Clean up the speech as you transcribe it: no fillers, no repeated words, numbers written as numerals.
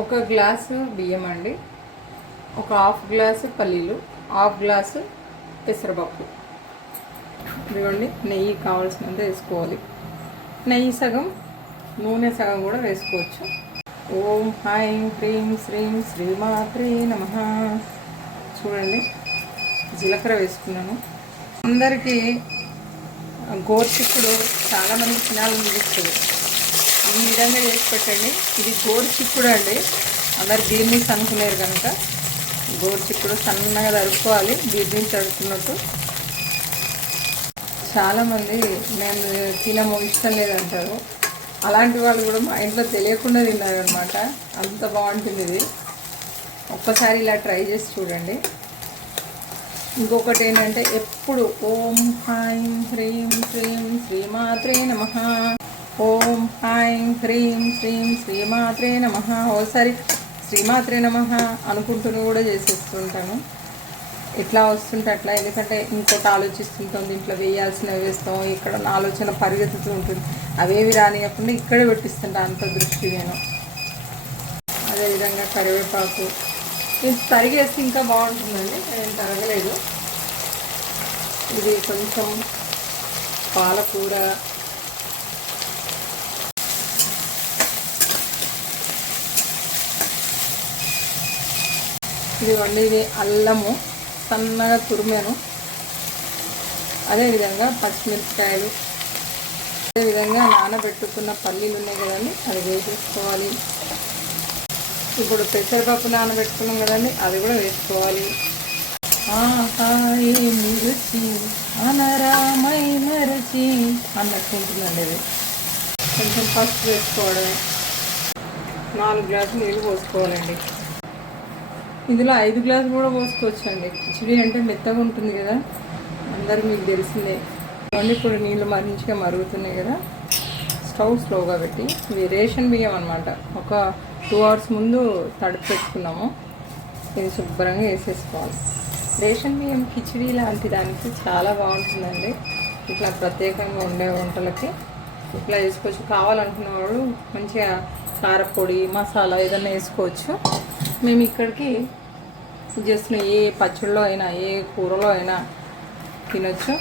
ఒక గ్లాసు బియ్యం అండి, ఒక హాఫ్ గ్లాసు పల్లీలు, హాఫ్ గ్లాసు పెసరపప్పు. ఇదిగోండి, నెయ్యి కావాల్సినంత వేసుకోవాలి. నెయ్యి సగం, నూనె సగం కూడా వేసుకోవచ్చు. ఓం హ్రైం హ్రీం శ్రీం శ్రీమాత్రే నమః. చూడండి, జీలకర్ర వేసుకున్నాను. అందరికీ గోరుచిక్కుడు చాలామంది తినాలనిపిస్తుంది. ఈ విధంగా చేసి పెట్టండి. ఇది గోరుచిక్కుడు అండి, అందరు బీర్నీస్ అనుకునేరు కనుక గోరుచిక్కుడు సన్నగా తరుక్కోవాలి, బీర్నీస్ తడుకున్నట్టు. చాలామంది మేము తినము, ఇష్టం లేదంటారు. అలాంటి వాళ్ళు కూడా మా ఇంట్లో తెలియకుండా తిన్నారనమాట. అంత బాగుంటుంది ఇది. ఒక్కసారి ఇలా ట్రై చేసి చూడండి. ఇంకొకటి ఏంటంటే, ఎప్పుడు ఓం హ్రైం హ్రీం శ్రీం శ్రీమాత్రే నమః, ఓం హ్రైం హ్రీం శ్రీం శ్రీమాత్రే నమః, ఓసారి శ్రీమాత్రే నమః అనుకుంటూనే కూడా చేసేస్తుంటాను. ఇట్లా వస్తుంటే అట్లా, ఎందుకంటే ఇంకోటి ఆలోచిస్తుంటాం, దీంట్లో వేయాల్సినవి వేస్తాం, ఇక్కడ నా ఆలోచన పరిగెత్తుతూ ఉంటుంది. అవేవి రానియకుండా ఇక్కడే పెట్టిస్తుంటా, అంత దృష్టి నేను. అదేవిధంగా కరివేపాకు ఇది తరిగేస్తే ఇంకా బాగుంటుందండి, నేను తరగలేదు. ఇది కొంచెం పాలకూర, ఇది అల్లము సన్నగా తురిమాను. అదేవిధంగా పచ్చిమిరపకాయలు, అదేవిధంగా నానబెట్టుకున్న పల్లీలు ఉన్నాయి కదండి, అది వేసేసుకోవాలి. ఇప్పుడు పెసరపప్పు నానబెట్టుకున్నాం కదండి, అది కూడా వేసుకోవాలి. రుచి అనరామై మరచి అన్నట్టు ఉంటుందండి. ఇది కొంచెం పసుపు వేసుకోవడం, 4 గ్లాసులు నీళ్ళు పోసుకోవాలండి. ఇందులో 5 గ్లాసులు కూడా పోసుకోవచ్చండి. కిచిడి అంటే మెత్తగా ఉంటుంది కదా, అందరూ మీకు తెలిసిందే. ఇప్పుడు నీళ్ళు మంచిగా మరుగుతున్నాయి కదా, స్టవ్ స్లోగా పెట్టి, ఇవి రేషన్ బియ్యం అనమాట. ఒక 2 అవర్స్ ముందు తడిపి పెట్టుకున్నాము. ఇది శుభ్రంగా వేసేసుకోవాలి. రేషన్ బియ్యం కిచిడి లాంటి దానికి చాలా బాగుంటుందండి. ఇట్లా ప్రత్యేకంగా ఉండే వంటలకి ఇట్లా వేసుకోవచ్చు. కావాలనుకున్న వాళ్ళు మంచిగా కారపొడి, మసాలా ఏదైనా వేసుకోవచ్చు. మేము ఇక్కడికి చేస్తున్న ఏ పచ్చళ్ళలో అయినా, ఏ కూరలో అయినా తినొచ్చు.